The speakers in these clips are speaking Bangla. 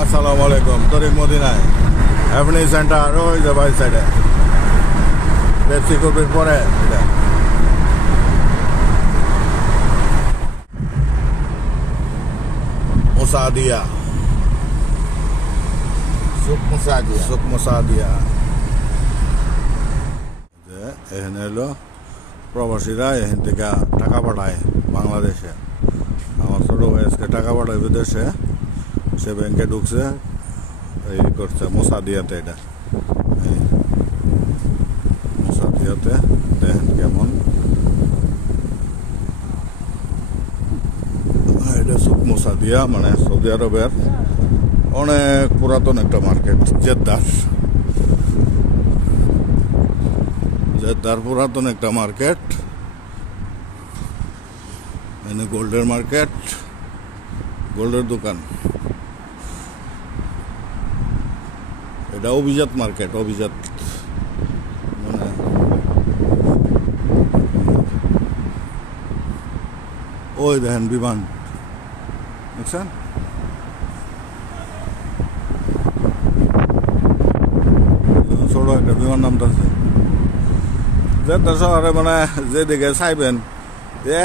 আসসালামুয়ালাইকুম। তরিক মদিনায় এভনি সেন্টার ওই যে বাই সাইডে পেপসি কপির পরে এটা মুসাদিয়া সুক মুসাদিয়া। এখানে হলো প্রবাসীরা এখান থেকে টাকা পাঠায় বাংলাদেশে। আমার ছোট ভাই আজকে টাকা পাঠায় বিদেশে, সে ব্যাংকে ঢুকছে, এই করছে মুসাদিয়াতে। এটা মুসাদিয়াতে দেখেন কেমন, এটা সুক মুসাদিয়া মানে সৌদি আরবের অনেক পুরাতন একটা মার্কেট। জেদ্দার পুরাতন একটা মার্কেট। এখানে গোল্ডের মার্কেট, গোল্ডের দোকান। এটা অভিজাত মার্কেট, অভিজাত মানে ওই দেখেন বিমান দেখছেন, ছোট একটা বিমান নামতেছে। জেদ্দা শহরে মানে যেদিকে চাইবেন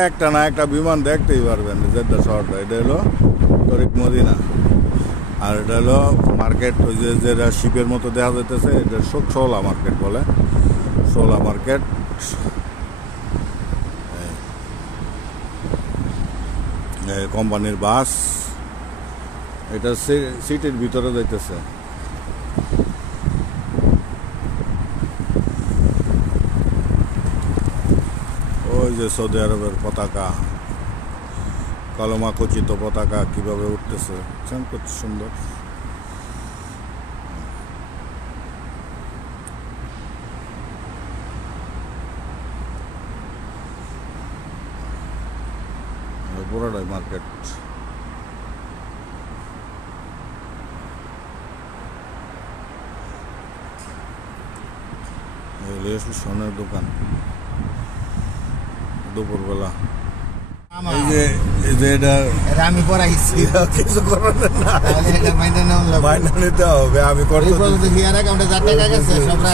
একটা না একটা বিমান দেখতেই পারবেন। জেদ্দা শহরটা এটা হলো তরিক মদিনা, আর এটা হলো মার্কেট ওই যে যেটা শিপের মতো দেখা যাইতেছে, এটা শোলা মার্কেট বলে, শোলা মার্কেট। কোম্পানির বাস, এটা সিটির ভিতরে যাইতেছে। ওই যে সৌদি আরবের পতাকা, কলমা খচিত পতাকা কিভাবে উঠতেছে, কত সুন্দর। পুরোটাই মার্কেট। সোনার দোকান দুপুরবেলা। এই যে এটা আমি পড়াইছি, কিছু করার না, মাইনা নিতে হবে। আমি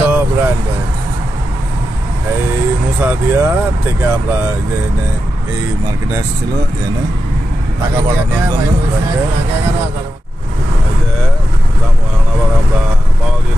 সব রান ভাই এই মুসাদিয়া থেকে আমরা যে এই মার্কেটে আসছিল এনে টাকা পাঠানোর জন্য ব্যাংকে। এই যে আবার আমরা পাওয়া গিয়ে